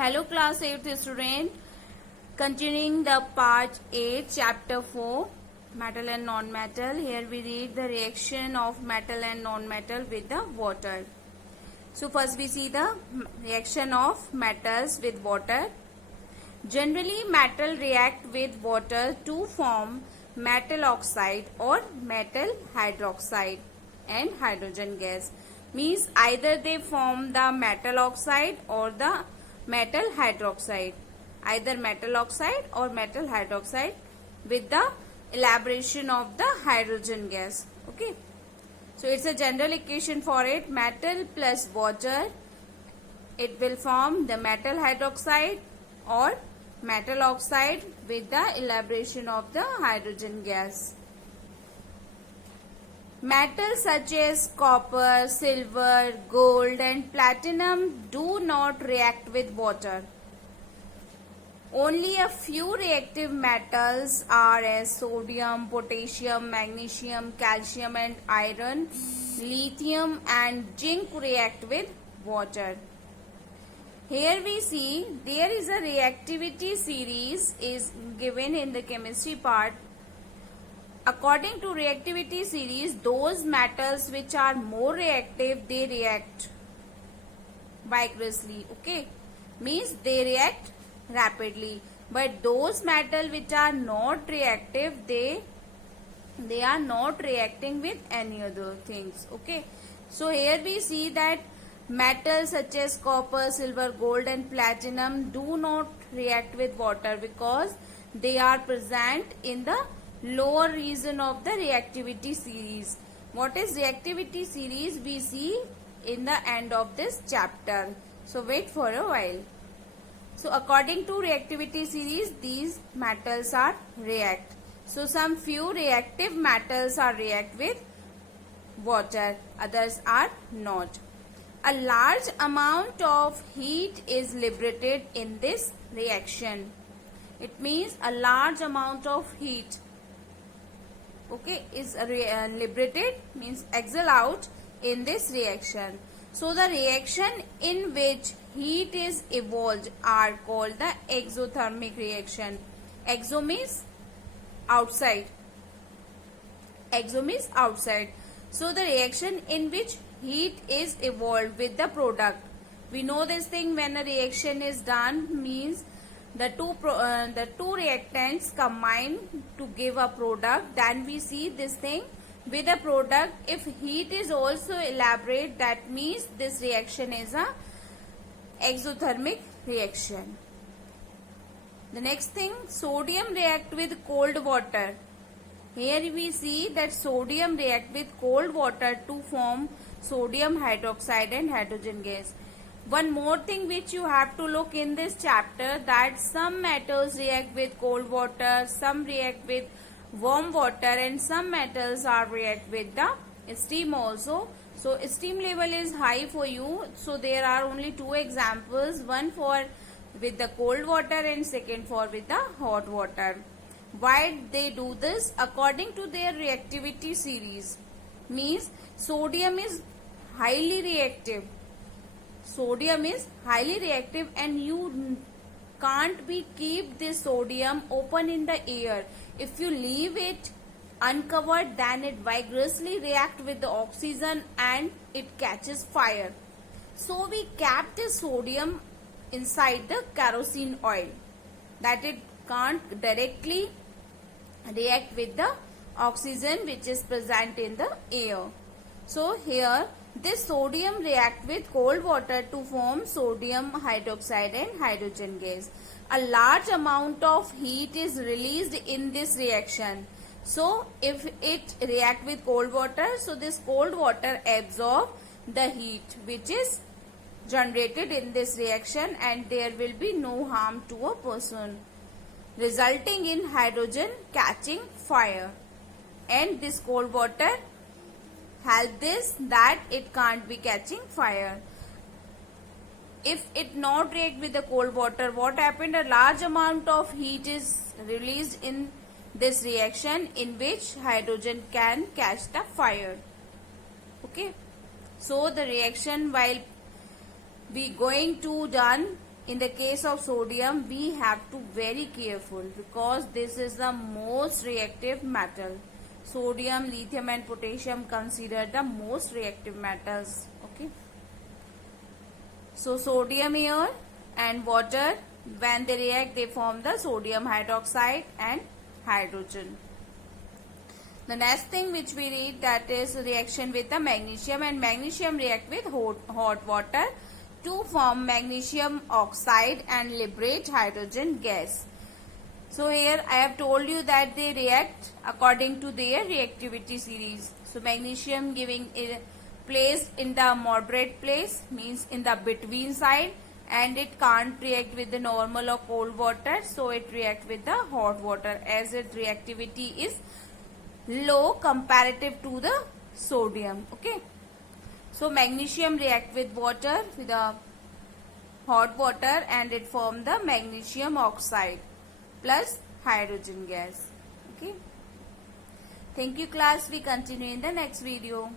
Hello class 8th student. Continuing the part 8 chapter 4 metal and non-metal. Here we read the reaction of metal and non-metal with the water. So first we see the reaction of metals with water. Generally metal react with water to form metal oxide or metal hydroxide and hydrogen gas. Means either they form the metal oxide or the metal hydroxide, either metal oxide or metal hydroxide with the elaboration of the hydrogen gas. Okay, so it's a general equation for it. Metal plus water, it will form the metal hydroxide or metal oxide with the elaboration of the hydrogen gas. Metals such as copper, silver, gold and platinum do not react with water. Only a few reactive metals are as sodium, potassium, magnesium, calcium and iron, lithium and zinc react with water. Here we see there is a reactivity series is given in the chemistry part. According to reactivity series, those metals which are more reactive, they react vigorously. Okay, means they react rapidly. But those metals which are not reactive, they are not reacting with any other things. Okay, so here we see that metals such as copper, silver, gold and platinum do not react with water because they are present in the lower region of the reactivity series. What is reactivity series? We see in the end of this chapter. So wait for a while. So according to reactivity series, these metals are react. So some few reactive metals are react with water, others are not. A large amount of heat is liberated in this reaction. It means a large amount of heat, okay, is liberated, means exhale out in this reaction. So the reaction in which heat is evolved are called the exothermic reaction. Exo means outside. Exo means outside. So the reaction in which heat is evolved with the product. We know this thing, when a reaction is done means the two reactants combine to give a product. Then we see this thing with a product. If heat is also elaborate, that means this reaction is a exothermic reaction. The next thing, sodium react with cold water. Here we see that sodium react with cold water to form sodium hydroxide and hydrogen gas. One more thing which you have to look in this chapter, that some metals react with cold water, some react with warm water and some metals are react with the steam also. So steam level is high for you. So there are only two examples, one for with the cold water and second for with the hot water. Why they do this? According to their reactivity series, means sodium is highly reactive. Sodium is highly reactive and you can't be keep this sodium open in the air. If you leave it uncovered, then it vigorously react with the oxygen and it catches fire. So we kept this sodium inside the kerosene oil, that it can't directly react with the oxygen which is present in the air. So here this sodium react with cold water to form sodium hydroxide and hydrogen gas. A large amount of heat is released in this reaction. So if it react with cold water, so this cold water absorb the heat which is generated in this reaction and there will be no harm to a person, resulting in hydrogen catching fire. And this cold water help this that it can't be catching fire. If it not react with the cold water, what happened? A large amount of heat is released in this reaction in which hydrogen can catch the fire. Okay, so the reaction while we going to done in the case of sodium we have to very careful because this is the most reactive metal. Sodium, lithium and potassium considered the most reactive metals. Okay. So sodium here and water, when they react they form the sodium hydroxide and hydrogen. The next thing which we read, that is reaction with the magnesium, and magnesium react with hot water to form magnesium oxide and liberate hydrogen gas. So here I have told you that they react according to their reactivity series. So magnesium giving placed in the moderate place, means in the between side, and it can't react with the normal or cold water, so it react with the hot water as its reactivity is low comparative to the sodium. Okay. So magnesium react with water, with the hot water, and it form the magnesium oxide plus hydrogen gas. Okay. Thank you class. We continue in the next video.